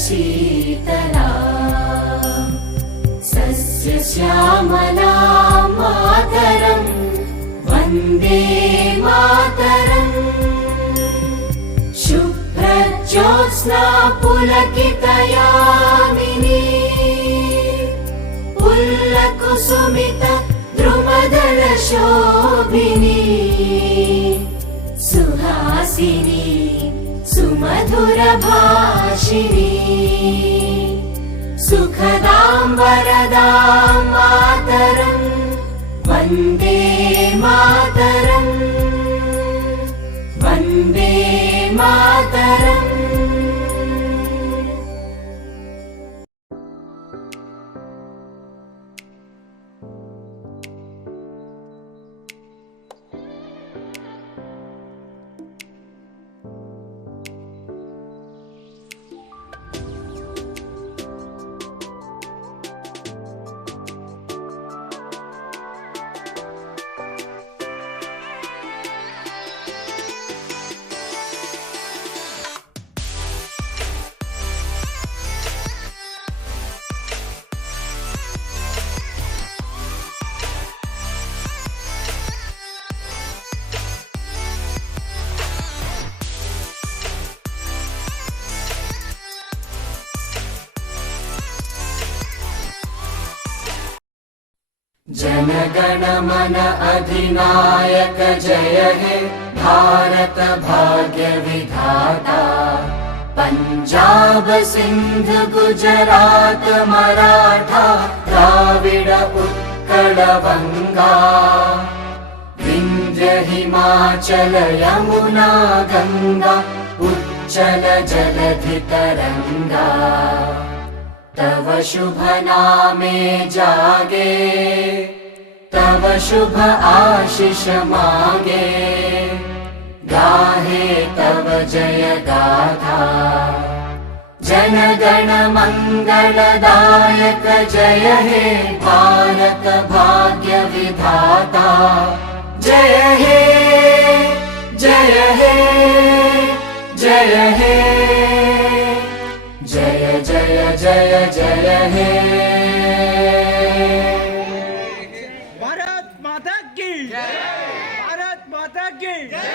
शीतला सस्यश्यामला मातरं वन्दे मातरम् शुभ्रज्योत्स्ना पुलकितयामिनी पुल्लकुसुमित द्रुमदलशोभिनी सुहासिनी सुमधुरभाषिणी सुखदां वरदां मातरं वन्दे मातरम् वन्दे मातरम्। जनगण मन अधिनायक जय हे भारत भाग्य विधाता पंजाब सिंध गुजरात मराठा द्राविड उत्कल बंगा विंध्य हिमाचल यमुना गंगा उच्चल जलधि तरंगा तव शुभ नामे जागे तव शुभ आशीष मागे गाहे तव जय गाथा जनगण मंगलदायक जय हे भारत भाग्य विधाता जय हे जय हे जय हे जय जय जय जय हे भारत माता की जय भारत माता की जय।